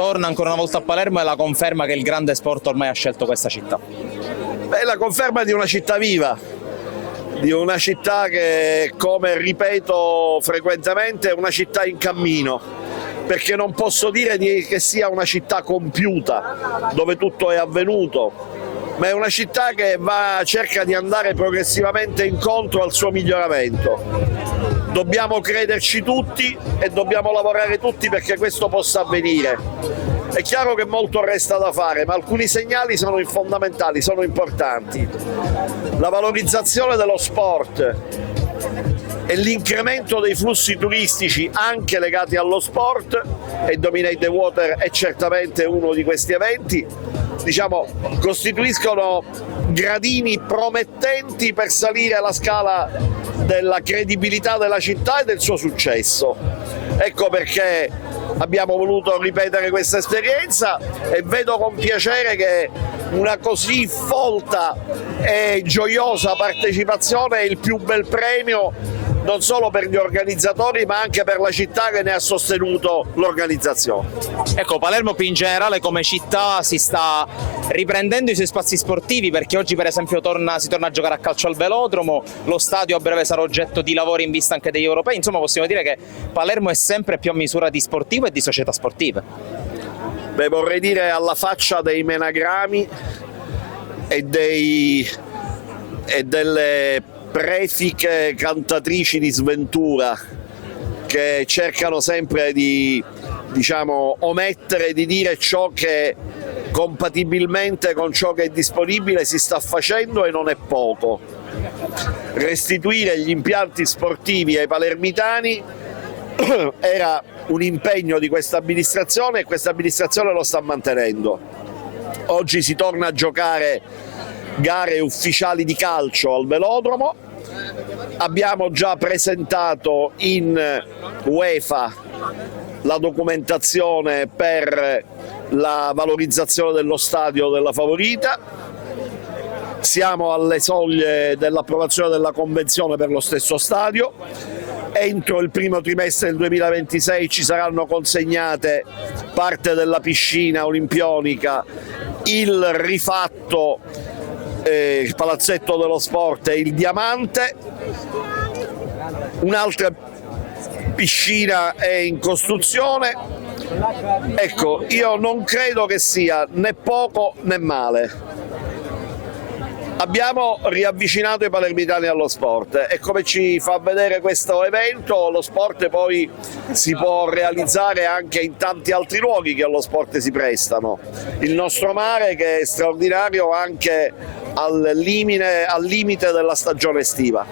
torna ancora una volta a Palermo e la conferma che il grande sport ormai ha scelto questa città. Beh, la conferma di una città viva, di una città che, come ripeto frequentemente, è una città in cammino, perché non posso dire che sia una città compiuta, dove tutto è avvenuto, ma è una città che cerca di andare progressivamente incontro al suo miglioramento. Dobbiamo crederci tutti e dobbiamo lavorare tutti perché questo possa avvenire. È chiaro che molto resta da fare, ma alcuni segnali sono fondamentali, sono importanti. La valorizzazione dello sport e l'incremento dei flussi turistici anche legati allo sport, e Dominate the Water è certamente uno di questi eventi, costituiscono gradini promettenti per salire alla scala della credibilità della città e del suo successo. Ecco perché abbiamo voluto ripetere questa esperienza e vedo con piacere che una così folta e gioiosa partecipazione è il più bel premio non solo per gli organizzatori ma anche per la città che ne ha sostenuto l'organizzazione. Ecco, Palermo più in generale come città si sta riprendendo i suoi spazi sportivi, perché oggi per esempio si torna a giocare a calcio al velodromo, lo stadio a breve sarà oggetto di lavori in vista anche degli europei, insomma possiamo dire che Palermo è sempre più a misura di sportivo e di società sportive. Beh, vorrei dire alla faccia dei menagrami e delle prefiche cantatrici di sventura che cercano sempre di omettere di dire ciò che compatibilmente con ciò che è disponibile si sta facendo, e non è poco. Restituire gli impianti sportivi ai palermitani era un impegno di questa amministrazione e questa amministrazione lo sta mantenendo. Oggi si torna a giocare gare ufficiali di calcio al velodromo, abbiamo già presentato in UEFA la documentazione per la valorizzazione dello stadio della Favorita, siamo alle soglie dell'approvazione della convenzione per lo stesso stadio. Entro il primo trimestre del 2026 ci saranno consegnate parte della piscina olimpionica, il rifatto il palazzetto dello sport e il diamante, un'altra piscina è in costruzione. Ecco, io non credo che sia né poco né male. Abbiamo riavvicinato i palermitani allo sport e come ci fa vedere questo evento, lo sport poi si può realizzare anche in tanti altri luoghi che allo sport si prestano. Il nostro mare, che è straordinario anche al limite della stagione estiva.